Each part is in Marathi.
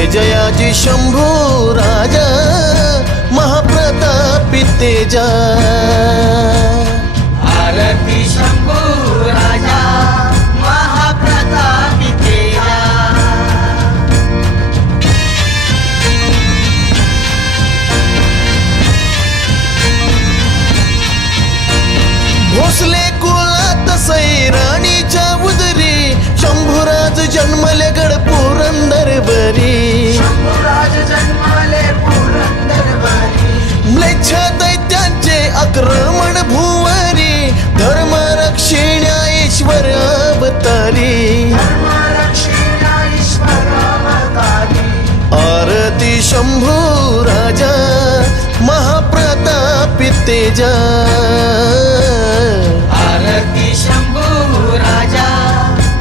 जय जयाजी शंभू राजा महाप्रतापी तेजा। आरती शंभू राजा महाप्रतापी तेजा। भोसले कुलात सैराणीच्या उदरी शंभूराज जन्मले गड पुरंदरवरी। शंभूराज जन्माले पुरंदरवरी। म्लेच्छ दैत्यांचे आक्रमण भुवरी धर्म रक्षिण्या ईश्वर अवतारी। धर्मरक्षिण्या ईश्वर अवतारी। आरती शंभू राजा महाप्रतापी तेजा। आरती शंभू राजा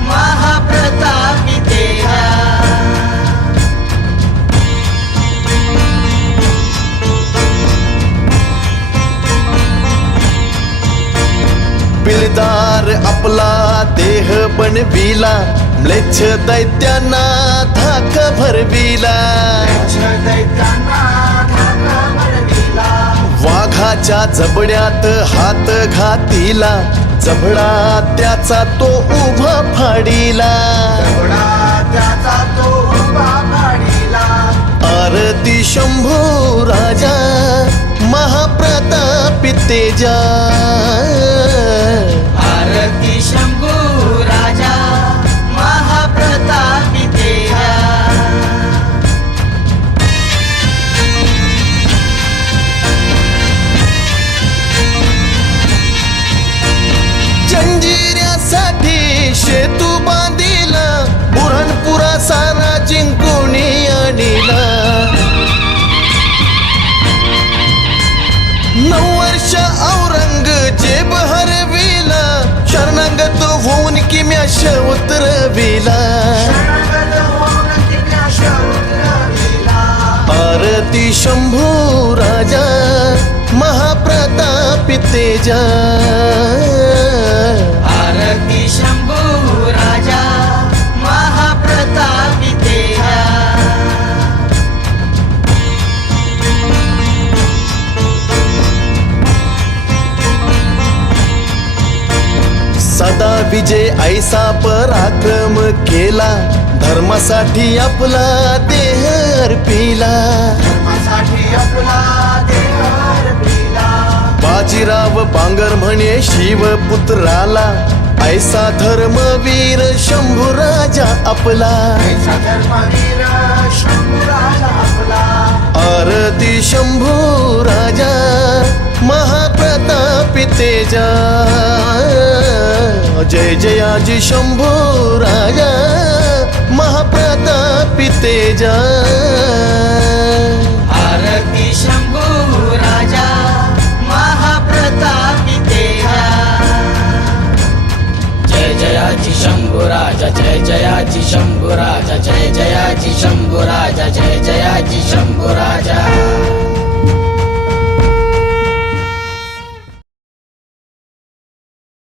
महाप्रतापी तेजा। पिलदार आपला देह बनविला म्लेच्छ दैत्यांना धाक भरविला। दैत्यांना धाका भरविला। वाघाच्या जबड्यात हात घातिला जबडा त्याचा तो उभा फाडिला। एवढा त्याचा तो उभा फाडिला। आरती शंभू राजा महाप्रतापी तेजा। आरती शंभू राजा महाप्रतापी तेजा। जंजिऱ्यासाठी शेतू बांधिला बुऱ्हाणपुरा सारा जिंकुणी आणिला। 9 वर्ष औरंगजेब हरविला शरणागत होऊन किम्याश उतरविला। शरणगत होऊन किम्याश उतरविला। आरती शंभू राजा महाप्रतापी तेजा। आरती शंभू राजा महाप्रतापी तेजा। सदा विजय ऐसा पराक्रम केला धर्मासाठी आपला देह अर्पिला। धर्मासाठी आपला देह अर्पिला। बाजीराव बांगर म्हणे शिवपुत्राला ऐसा धर्मवीर शंभू राजा आपला। ऐसा धर्मवीर शंभू राजा आपला। आरती शंभू राजा महाप्रतापी तेजा। जय जयाजी शंभू राजा महाप्रतापी तेजा। आरती शंभू राजा महाप्रतापी तेजा। जय जयाजी शंभू राजा जय जयाजी शंभू राजा जय जयाजी शंभू राजा जय जयाजी